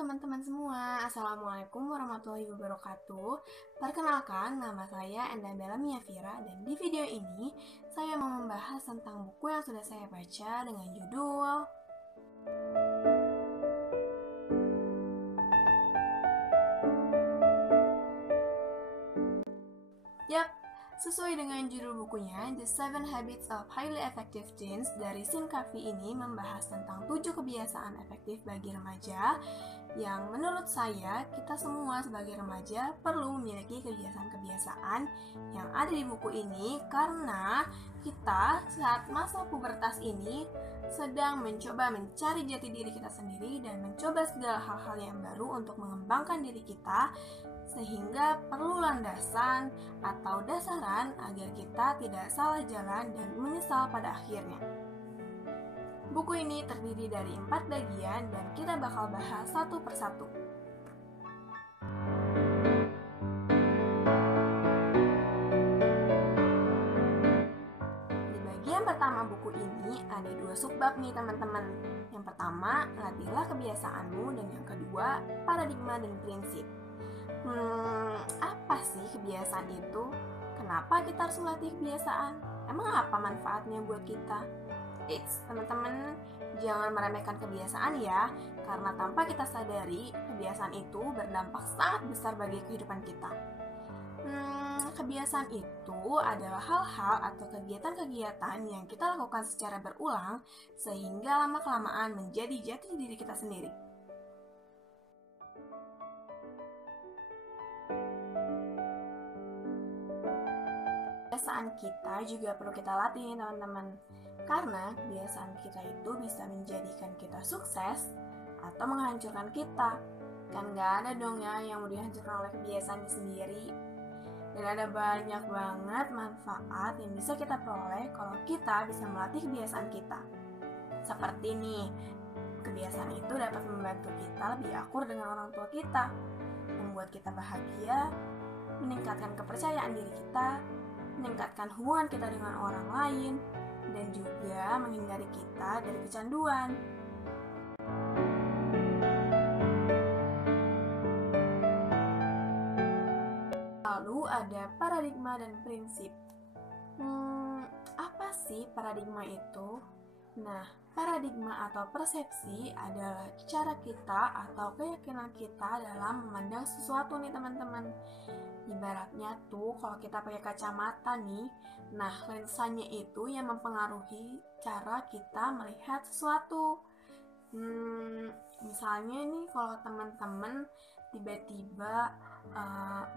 teman-teman semua, Assalamualaikum warahmatullahi wabarakatuh. Perkenalkan, nama saya Enda Bella Miafira dan di video ini saya mau membahas tentang buku yang sudah saya baca dengan judul sesuai dengan judul bukunya, The 7 Habits of Highly Effective Teens dari Sean Covey ini membahas tentang 7 kebiasaan efektif bagi remaja yang menurut saya kita semua sebagai remaja perlu memiliki kebiasaan-kebiasaan yang ada di buku ini karena kita saat masa pubertas ini sedang mencoba mencari jati diri kita sendiri dan mencoba segala hal-hal yang baru untuk mengembangkan diri kita sehingga perlu landasan atau dasaran agar kita tidak salah jalan dan menyesal pada akhirnya. Buku ini terdiri dari 4 bagian dan kita bakal bahas satu persatu. Di bagian pertama buku ini ada 2 subbab nih teman-teman. Yang pertama, latihlah kebiasaanmu, dan yang kedua, paradigma dan prinsip. Apa sih kebiasaan itu? Kenapa kita harus melatih kebiasaan? Emang apa manfaatnya buat kita? Teman-teman, jangan meremehkan kebiasaan ya, karena tanpa kita sadari, kebiasaan itu berdampak sangat besar bagi kehidupan kita. Kebiasaan itu adalah hal-hal atau kegiatan-kegiatan yang kita lakukan secara berulang, sehingga lama-kelamaan menjadi jati diri kita sendiri. Kebiasaan kita juga perlu kita latih nih teman-teman, karena kebiasaan kita itu bisa menjadikan kita sukses atau menghancurkan kita. Kan gak ada dong ya yang mau dihancurkan oleh kebiasaan sendiri. Dan ada banyak banget manfaat yang bisa kita peroleh kalau kita bisa melatih kebiasaan kita. Seperti nih, kebiasaan itu dapat membantu kita lebih akur dengan orang tua kita, membuat kita bahagia, meningkatkan kepercayaan diri kita, meningkatkan hubungan kita dengan orang lain, dan juga menghindari kita dari kecanduan. Lalu ada paradigma dan prinsip. Apa sih paradigma itu? Nah, paradigma atau persepsi adalah cara kita atau keyakinan kita dalam memandang sesuatu nih teman-teman. Ibaratnya tuh kalau kita pakai kacamata nih, nah lensanya itu yang mempengaruhi cara kita melihat sesuatu. Misalnya nih kalau teman-teman tiba-tiba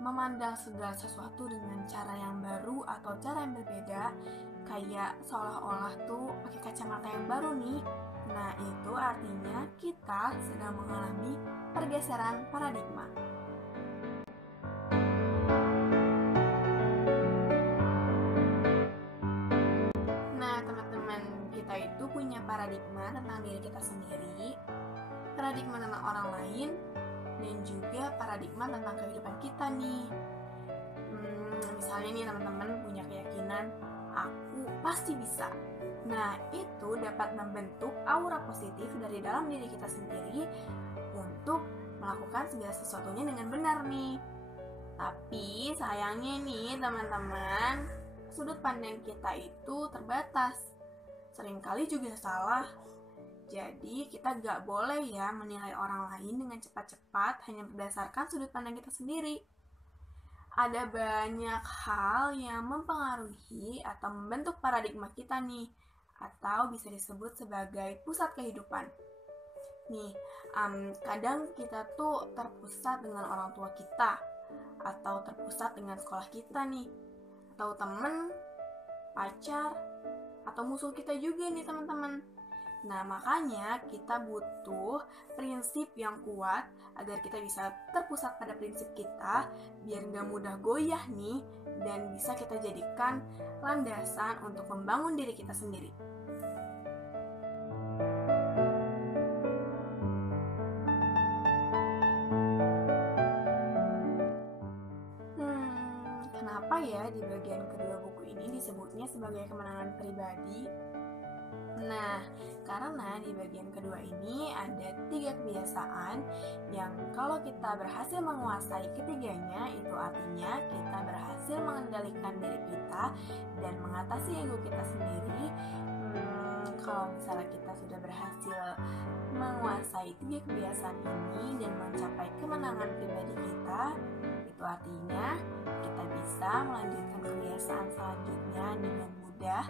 memandang segala sesuatu dengan cara yang baru atau cara yang berbeda, kayak seolah-olah tuh pakai kacamata yang baru nih. Nah, itu artinya kita sedang mengalami pergeseran paradigma. Nah, teman-teman, kita itu punya paradigma tentang diri kita sendiri, paradigma tentang orang lain, dan juga paradigma tentang kehidupan kita nih. Misalnya nih teman-teman punya keyakinan, aku pasti bisa. Nah, itu dapat membentuk aura positif dari dalam diri kita sendiri untuk melakukan segala sesuatunya dengan benar nih. Tapi sayangnya nih teman-teman, sudut pandang kita itu terbatas. Seringkali juga salah. Jadi kita gak boleh ya menilai orang lain dengan cepat-cepat hanya berdasarkan sudut pandang kita sendiri. Ada banyak hal yang mempengaruhi atau membentuk paradigma kita nih, atau bisa disebut sebagai pusat kehidupan. Nih, kadang kita tuh terpusat dengan orang tua kita, atau terpusat dengan sekolah kita nih, atau temen, pacar, atau musuh kita juga nih teman-teman. Nah, makanya kita butuh prinsip yang kuat agar kita bisa terpusat pada prinsip kita biar gak mudah goyah nih dan bisa kita jadikan landasan untuk membangun diri kita sendiri. Kenapa ya di bagian kedua buku ini disebutnya sebagai kemenangan pribadi? Nah, karena di bagian kedua ini ada 3 kebiasaan kebiasaan yang kalau kita berhasil menguasai ketiganya, itu artinya kita berhasil mengendalikan diri kita dan mengatasi ego kita sendiri. Kalau misalnya kita sudah berhasil menguasai 3 kebiasaan ini dan mencapai kemenangan pribadi kita, itu artinya kita bisa melanjutkan kebiasaan selanjutnya dengan mudah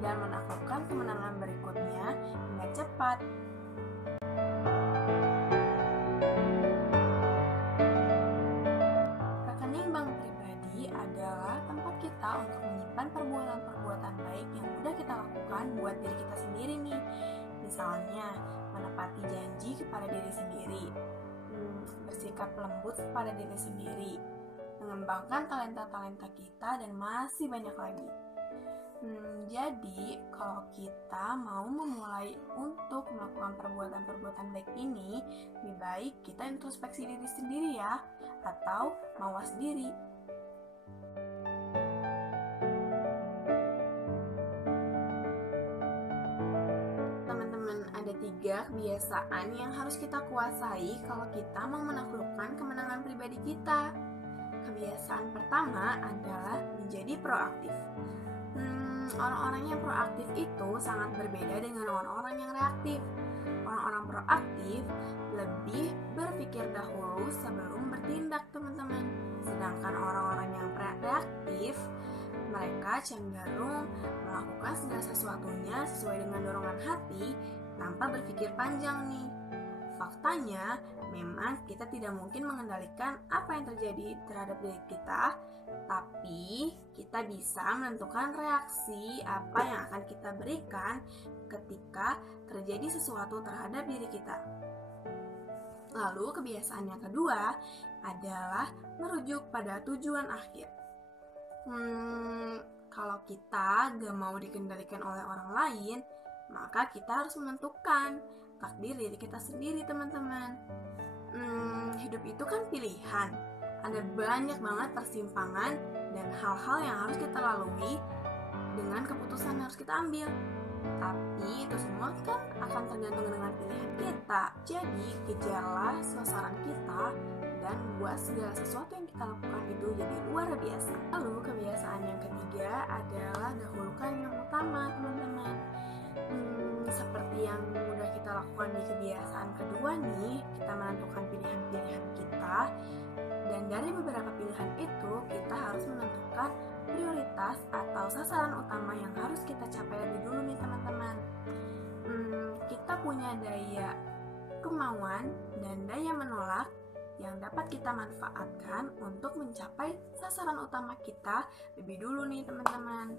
dan menaklukkan kemenangan berikutnya dengan cepat. Rekening bank pribadi adalah tempat kita untuk menyimpan perbuatan-perbuatan baik yang udah kita lakukan buat diri kita sendiri nih. Misalnya, menepati janji kepada diri sendiri, bersikap lembut kepada diri sendiri, mengembangkan talenta-talenta kita, dan masih banyak lagi. Jadi, kalau kita mau memulai untuk melakukan perbuatan-perbuatan baik ini, lebih baik kita introspeksi diri sendiri ya, atau mawas diri. Teman-teman, ada 3 kebiasaan yang harus kita kuasai kalau kita mau menaklukkan kemenangan pribadi kita. Kebiasaan pertama adalah menjadi proaktif. Orang-orang yang proaktif itu sangat berbeda dengan orang-orang yang reaktif. Orang-orang proaktif lebih berpikir dahulu sebelum bertindak, teman-teman. Sedangkan orang-orang yang reaktif, mereka cenderung melakukan segala sesuatunya sesuai dengan dorongan hati tanpa berpikir panjang nih. Faktanya, memang kita tidak mungkin mengendalikan apa yang terjadi terhadap diri kita, tapi kita bisa menentukan reaksi apa yang akan kita berikan ketika terjadi sesuatu terhadap diri kita. Lalu kebiasaan yang kedua adalah merujuk pada tujuan akhir. Kalau kita gak mau dikendalikan oleh orang lain, maka kita harus menentukan takdir diri kita sendiri, teman-teman. Hidup itu kan pilihan. Ada banyak banget persimpangan dan hal-hal yang harus kita lalui dengan keputusan yang harus kita ambil. Tapi itu semua kan akan tergantung dengan pilihan kita. Jadi kejarlah sasaran kita dan buat segala sesuatu yang kita lakukan itu jadi luar biasa. Lalu kebiasaan yang ketiga adalah dahulukan yang utama, teman-teman. Seperti yang udah kita lakukan di kebiasaan kedua nih, kita menentukan pilihan-pilihan kita, dan dari beberapa pilihan itu kita harus menentukan prioritas atau sasaran utama yang harus kita capai lebih dulu nih, teman-teman. Kita punya daya kemauan dan daya menolak yang dapat kita manfaatkan untuk mencapai sasaran utama kita lebih dulu nih, teman-teman.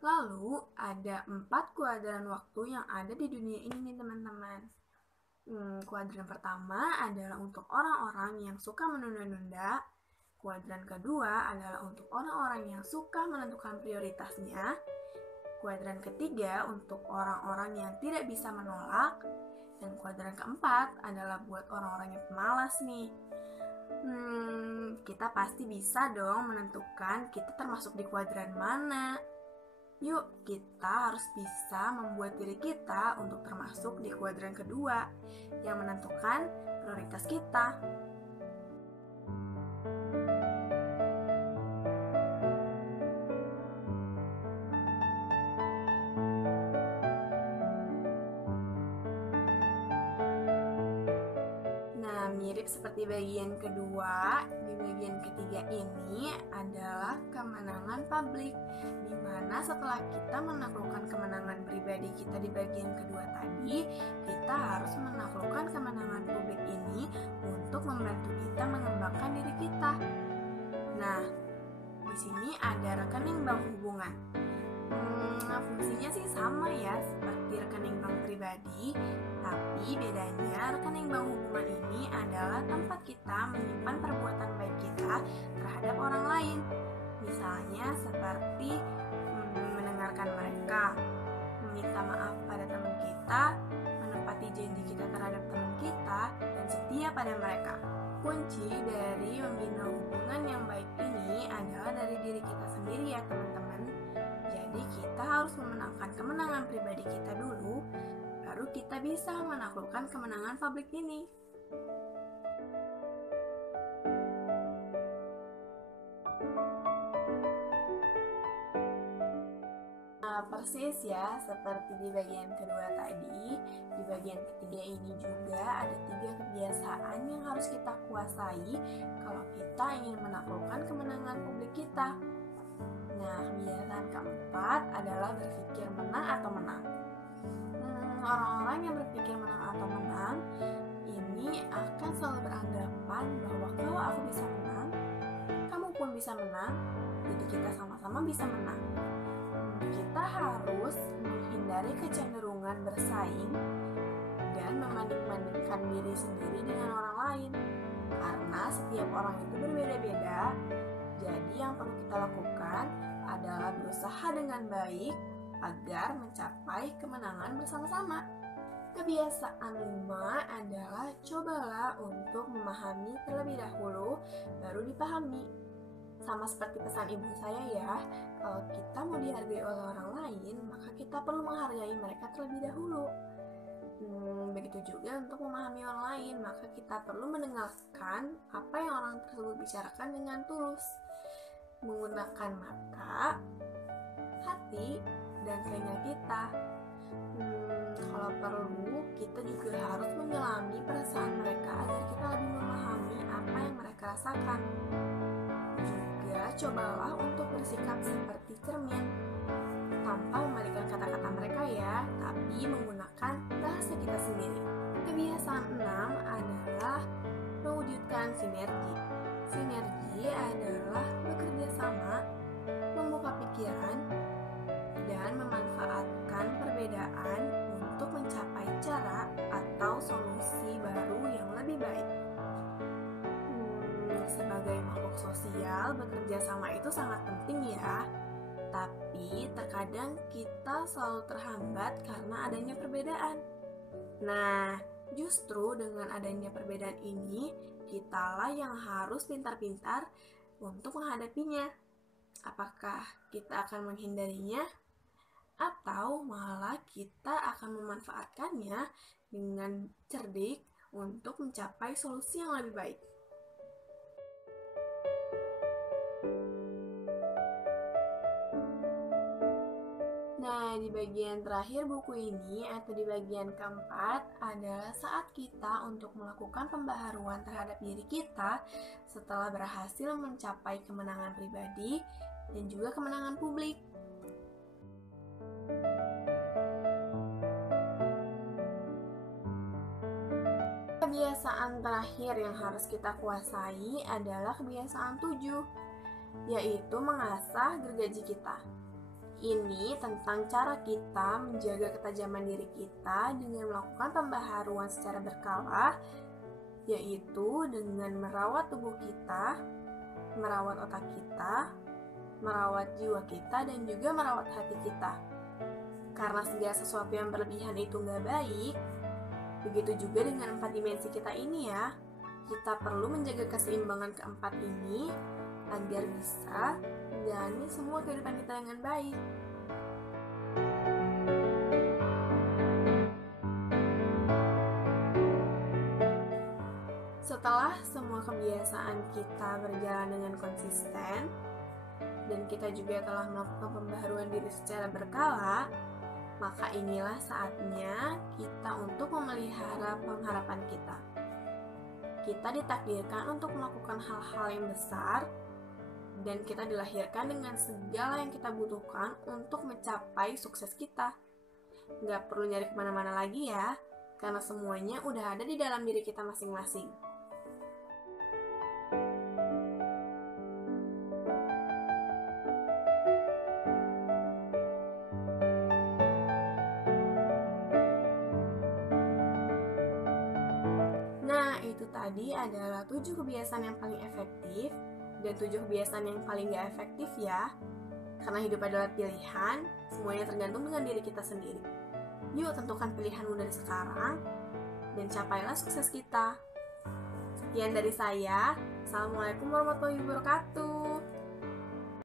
Lalu ada 4 kuadran waktu yang ada di dunia ini nih, teman-teman. Kuadran pertama adalah untuk orang-orang yang suka menunda-nunda. Kuadran kedua adalah untuk orang-orang yang suka menentukan prioritasnya. Kuadran ketiga untuk orang-orang yang tidak bisa menolak. Dan kuadran keempat adalah buat orang-orang yang pemalas nih. Kita pasti bisa dong menentukan kita termasuk di kuadran mana. Yuk, kita harus bisa membuat diri kita untuk termasuk di kuadran kedua yang menentukan prioritas kita. Nah, mirip seperti bagian kedua, di bagian ketiga ini adalah kemenangan publik, di mana setelah kita menaklukkan kemenangan pribadi kita di bagian kedua tadi, kita harus menaklukkan kemenangan publik ini untuk membantu kita mengembangkan diri kita. Nah, di sini ada rekening bank hubungan. Fungsinya sih sama ya seperti rekening bank pribadi, tapi bedanya rekening bank hubungan ini adalah tempat kita menyimpan perbuatan baik kita terhadap orang lain. Misalnya seperti mendengarkan mereka, meminta maaf pada teman kita, menepati janji kita terhadap teman kita, dan setia pada mereka. Kunci dari membina hubungan yang baik ini adalah dari diri kita sendiri ya, teman-teman. Jadi kita harus memenangkan kemenangan pribadi kita dulu, baru kita kita bisa menaklukkan kemenangan publik ini. Persis ya, seperti di bagian kedua tadi, di bagian ketiga ini juga ada 3 kebiasaan yang harus kita kuasai kalau kita ingin menaklukkan kemenangan publik kita. Nah, kebiasaan keempat adalah berpikir menang atau menang. Orang-orang yang berpikir menang atau menang ini akan selalu beranggapan bahwa kalau aku bisa menang, kamu pun bisa menang, jadi kita sama-sama bisa menang. Kita harus menghindari kecenderungan bersaing dan membanding-bandingkan diri sendiri dengan orang lain, karena setiap orang itu berbeda-beda. Jadi yang perlu kita lakukan adalah berusaha dengan baik agar mencapai kemenangan bersama-sama. Kebiasaan 5 adalah cobalah untuk memahami terlebih dahulu, baru dipahami. Sama seperti pesan ibu saya ya, kalau kita mau dihargai oleh orang lain, maka kita perlu menghargai mereka terlebih dahulu. Begitu juga untuk memahami orang lain, maka kita perlu mendengarkan apa yang orang tersebut bicarakan dengan tulus, menggunakan mata, hati, dan telinga kita. Kalau perlu, kita juga harus menyelami perasaan mereka agar kita lebih memahami apa yang mereka rasakan. Juga cobalah untuk bersikap seperti cermin, tanpa membalikan kata-kata mereka ya, tapi menggunakan bahasa kita sendiri. Kebiasaan 6 adalah mewujudkan sinergi. Sinergi adalah bekerja sama, membuka pikiran, dan memanfaatkan perbedaan untuk mencapai cara atau solusi baru yang lebih baik. Sebagai makhluk sosial, bekerja sama itu sangat penting ya. Tapi terkadang kita selalu terhambat karena adanya perbedaan. Nah, justru dengan adanya perbedaan ini, kitalah yang harus pintar-pintar untuk menghadapinya. Apakah kita akan menghindarinya? Atau malah kita akan memanfaatkannya dengan cerdik untuk mencapai solusi yang lebih baik. Nah, di bagian terakhir buku ini atau di bagian keempat adalah saat kita untuk melakukan pembaharuan terhadap diri kita setelah berhasil mencapai kemenangan pribadi dan juga kemenangan publik. Kebiasaan terakhir yang harus kita kuasai adalah kebiasaan 7, yaitu mengasah gergaji kita. Ini tentang cara kita menjaga ketajaman diri kita dengan melakukan pembaharuan secara berkala, yaitu dengan merawat tubuh kita, merawat otak kita, merawat jiwa kita, dan juga merawat hati kita. Karena segala sesuatu yang berlebihan itu nggak baik, begitu juga dengan 4 dimensi kita ini ya. Kita perlu menjaga keseimbangan keempat ini agar bisa menjalani semua kehidupan kita dengan baik. Setelah semua kebiasaan kita berjalan dengan konsisten dan kita juga telah melakukan pembaharuan diri secara berkala, maka inilah saatnya kita untuk memelihara pengharapan kita. Kita ditakdirkan untuk melakukan hal-hal yang besar, dan kita dilahirkan dengan segala yang kita butuhkan untuk mencapai sukses kita. Gak perlu nyari kemana-mana lagi ya, karena semuanya udah ada di dalam diri kita masing-masing. Nah, itu tadi adalah 7 kebiasaan yang paling efektif dan 7 kebiasaan yang paling gak efektif ya. Karena hidup adalah pilihan, semuanya tergantung dengan diri kita sendiri. Yuk tentukan pilihanmu dari sekarang, dan capailah sukses kita. Sekian dari saya. Assalamualaikum warahmatullahi wabarakatuh.